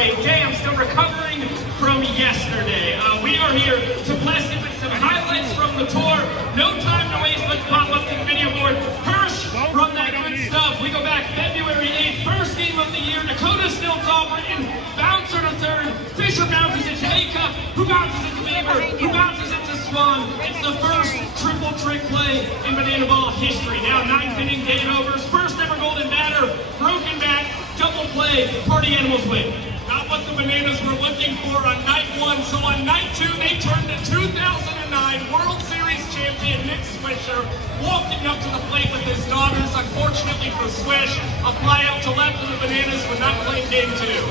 great day. I'm still recovering from yesterday. We are here to bless it with some highlights from the tour. No time to waste. Let's pop up to the video board. Hirsch, run that good stuff. We go back February 8th, first game of the year. Dakota Stilts all Britain. Bouncer to third. Fisher bounces it to A-Cup. Who bounces it to Beaver? Who bounces it to Swan? It's the first triple trick play in Bananaball history. Now 9th inning, game overs. First ever golden batter. Broken bat. Double play. Party Animals win. Not what the Bananas were looking for on night one. So on night two, they turned to 2009 World Series champion Nick Swisher walking up to the plate with his daughters. Unfortunately for Swish, a fly out to left of the Bananas would not play game two.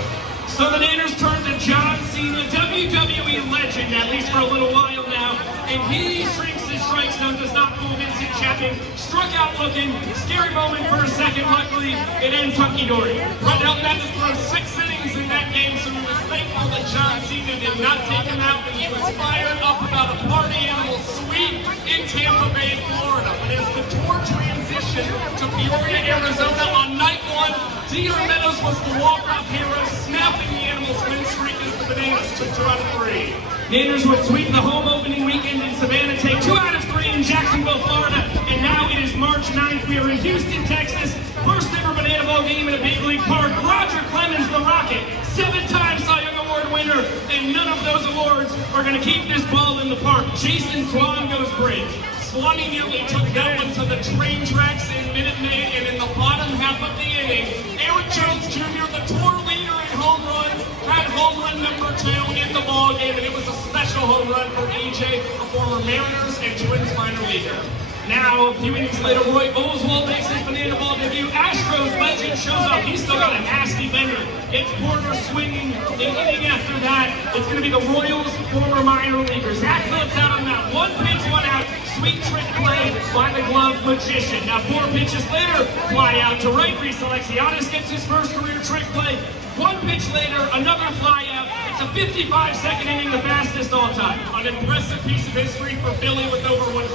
So the Niners turn to John Cena, WWE legend, at least for a little while now, and he shrinks his strike zone, does not fool Vincent Chapman. Struck out looking, scary moment for a second, luckily it ends hunky-dory. Brett Helton had to throw 6 innings in that game, so he was thankful that John Cena did not take him out, and he was fired up about a Party Animal sweep in Tampa Bay, Florida. But as the tour transitioned to Peoria, Arizona on night one, D.R. Meadows was the walk-off hero, snapping the Animals' win streak as the Bananas took 2 out of 3. Niners would sweep the home opening weekend in Savannah, take 2 out of 3 in Jacksonville, Florida, and now it is March 9th. We are in Houston, Texas. First ever Bananaball game in a big league park. Roger Clemens, the Rocket, 7-time Cy Young Award winner, and none of those awards are going to keep this ball in the park. Jason Swan goes bridge. Swanee nearly took that one to the train tracks in Minute Maid, and in the bottom half of the inning, Eric Jones Jr., the tour leader in home runs, had home run number 2 in the ball game, and it was a special home run for EJ, a former Mariners and Twins minor leaguer. Now, a few innings later, Roy Oswald makes his Bananaball debut. Astros legend shows up. He's still got a nasty bender. It's Porter swinging. The inning after that, it's going to be the Royals' former minor leaguer. Zach Phillips out on that. 1 pitch, 1 out. Sweet trick play by the glove magician. Now 4 pitches later, fly out to right. Reese Alexiadis gets his first career trick play. 1 pitch later, another fly out. It's a 55-second inning, the fastest all time. An impressive piece of history for Philly with over 100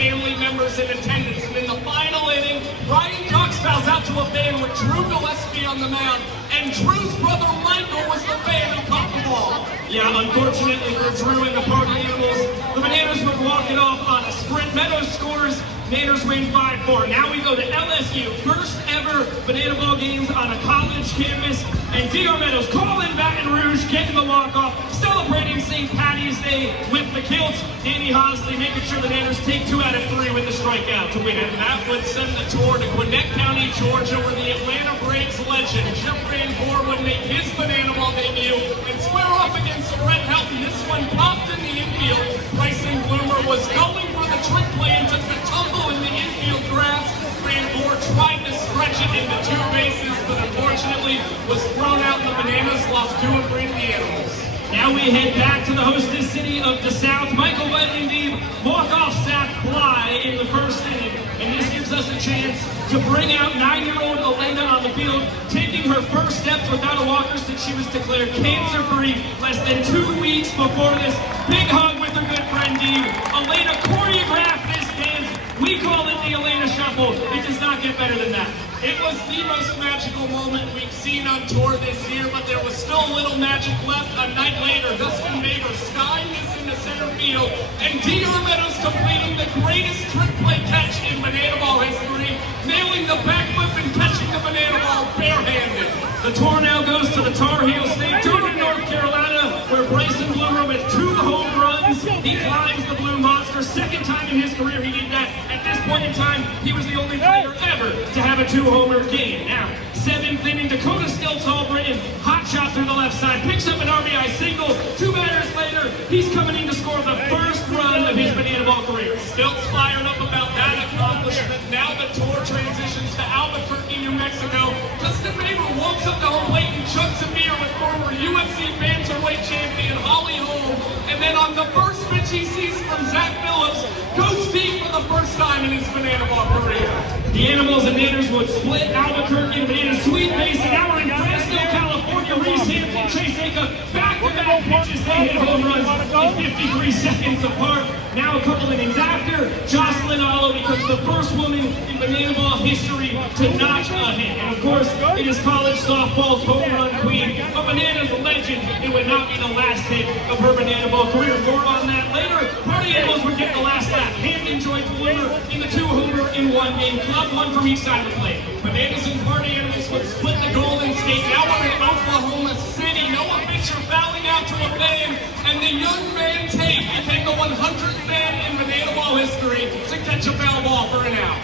family members in attendance. And in the final inning, Ryan Cox fouls out to a fan with Drew Gillespie on the mound. And Drew's brother Michael was the fan who caught the ball. Yeah, unfortunately for Drew and the Party Animals, the Bananas would walk it off on a sprint. Meadows scores. Niners win 5-4. Now we go to LSU. First ever Bananaball games on a college campus. And D.R. Meadows calling Baton Rouge, getting the walk-off, celebrating St. Patty's Day with the kilts. Danny Hosley making sure the Niners take 2 out of 3 with the strikeout to win it. And that would send the tour to Gwinnett County, Georgia, where the Atlanta Braves legend Jeff Van Gore would make his Bananaball debut and square off against Brett Helton. This one popped in the infield. Bryson Bloomer was going for the trick play and took the tumble in the infield grass. Van Gore tried to stretch it into 2 bases, but unfortunately was thrown out, and the Bananas lost 2 of 3 to the Animals. Now we head back to the hostess city of the South. Michael Whitelindeeb, walk-off sack fly in the first inning, and this gives us a chance to bring out 9-year-old Elena on the field, taking her first steps without a walker since she was declared cancer-free less than 2 weeks before this. Big hug with her good friend Deeb. Elena choreographed this dance. We call it the Elena Shuffle. It does not get better than that. It was the most magical moment we've seen on tour this year, but there was still a little magic left. A night later, Dustin Baker skying this into center field, and D.R. Meadows completing the greatest trick play catch in Bananaball history, nailing the backflip and catching the Bananaball barehanded. The tour now goes to the Tar Heel State, Dover, North Carolina, where Bryson Bloomer with 2 home runs. He climbs the Blue Monster. Second time in his career he did that. At this point in time, he was the only player ever to have a 2-homer game. Now, 7th inning, Dakota Stilts all Britain, hot shot through the left side, picks up an RBI single. 2 batters later, he's coming in to score the first run of his Bananaball career. Stilts fired up about that accomplishment. Now the tour transitions to Albuquerque, New Mexico. Dustin Baker walks up to home plate and chugs a beer with former UFC bantamweight champion Holly Holm. And then on the first pitch he sees from Zach Phillips, goes deep for the first time in his Bananaball career. The Animals and Niners would split Albuquerque to Banana Sweet Base, and now we're in Fresno, California. Reese Hampton, Chase Acre, back-to-back pitches. They hit home runs in 53 seconds apart. Now a couple innings after, Jocelyn Allo becomes the first woman in Bananaball history to notch a hit. And of course, it is college softball's home run queen of Bananas legend, it would not be the last hit of her Bananaball career. More on that later. Party Animals would get the last lap. Hampton joins Bloomer in the 2-hoomer in one game club, one from each side of the plate. Bananas and Party Animals would split the Golden State. Now we're in Oklahoma City. Noah Fisher fouling out to a fan, and the young man Tate became the 100th man in Bananaball history to catch a foul ball for an out.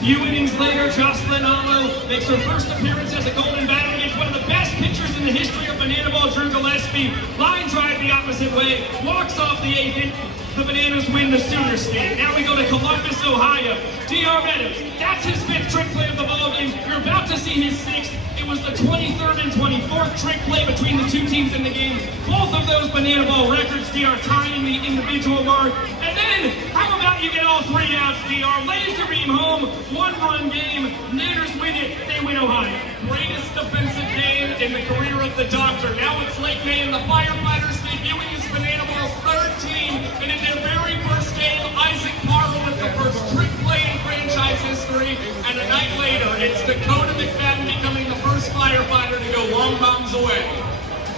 Few innings later, Jocelyn Allo makes her first appearance as a Golden Batter against one of the best pitchers in the history of Bananaball, Drew Gillespie. Line drive the opposite way, walks off the 8th inning. The Bananas win the Sooner State. Now we go to Columbus, Ohio. D.R. Meadows, that's his 5th trick play of the ballgame. You're about to see his 6th. It was the 23rd and 24th trick play between the two teams in the game. Both of those Bananaball records, D.R. tying the individual mark. And then, how about you get all 3 outs, D.R. Laser beam home, 1-run game. Nanners win it, they win Ohio. Greatest defensive game in the career of the Doctor. Now it's late May and the Firefighters debuting as Bananaball's 3rd team. And in their very first game, Isaac Parra with the first trick play in franchise history. And a night later, it's Dakota McFadden becoming the first firefighter to go long bombs away.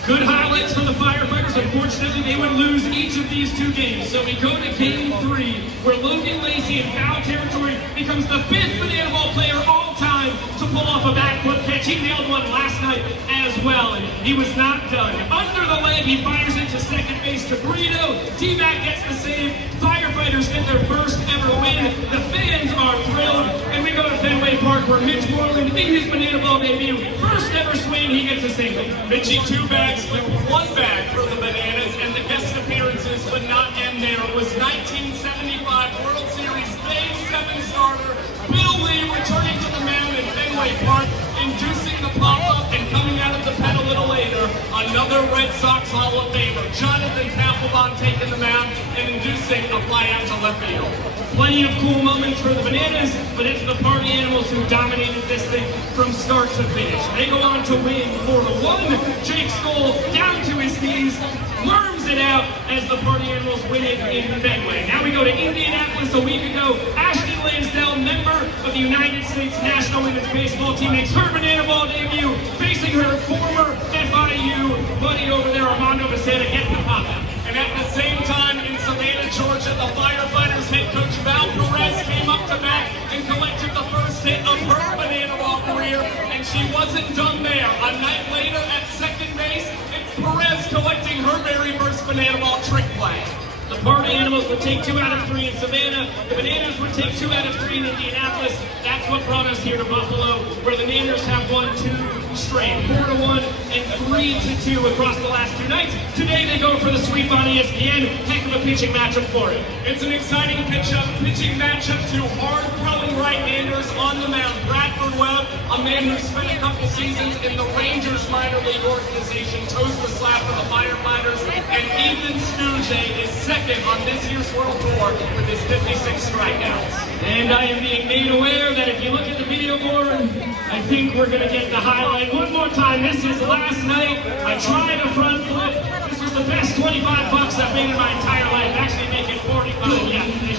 Good highlights for the Firefighters. Unfortunately, they would lose each of these 2 games. So we go to game 3, where Logan Lacey in foul territory becomes the 5th Bananaball player all time to pull off a back foot catch. He nailed one last night as well, and he was not done. Under the leg, he fires into second base to Burrito. T-Mac gets the save. Firefighters get their first ever win. The fans are thrilled, and we go to Fenway Park, where Mitch Moreland, in his Bananaball debut, first ever swing, he gets a single. Mitchie 2 bags with 1 bag for the Bananas, and the guest appearances would not end there. It was 1975 World Series Day 7 starter Bill Lee returning to the mound in Fenway Park, inducing the pop-up, and coming out of the pen a little later, another Red Sox Hall of Famer, Jonathan Papelbon, taking the mound and inducing a fly out to left field. Plenty of cool moments for the Bananas, but it's the Party Animals who dominated this thing from start to finish. They go on to win 4-1. Jake Skoll down to his knees, worms it out as the Party Animals win it in Fenway. Now we go to Indianapolis a week ago. Ashton Lansdale, member of the United States National Women's Baseball Team, makes her Bananaball debut, facing her former FIU buddy over there, Armando Becerra, getting the pop out. And at the same time, in Savannah, Georgia, the Firefighters head coach Val Perez came up to bat and collected the first hit of her Bananaball career, and she wasn't done there. A night later at second base, it's Perez collecting her very first Bananaball trick play. The Party Animals would take 2 out of 3 in Savannah. The Bananas would take 2 out of 3 in Indianapolis. That's what brought us here to Buffalo, where the Nanners have won 2 straight, 4-1 and 3-2 across the last 2 nights. Today they go for the sweep on ESPN. Heck of a pitching matchup for it. It's an exciting pitching matchup. 2 hard-throwing right-handers on the mound. Bradford Webb, a man who spent a couple seasons in the Rangers minor league organization, toes the slab for the Firefighters, and Ethan Stugé is second on this year's World Tour with his 56 strikeouts. And I am being made aware that if you look at the video board, I think we're going to get the highlight one more time. This is last night. I tried a front flip. This was the best 25 bucks I've made in my entire life. Actually making 45. Yeah, thank you,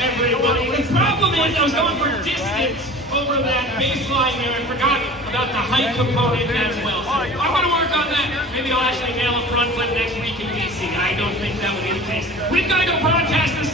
everybody. The problem is I was going for distance over that baseline there. I forgot about the height component as well. So I'm going to work on that. Maybe I'll actually nail a front flip next week in DC. I don't think that would be the case. We've got to go broadcast this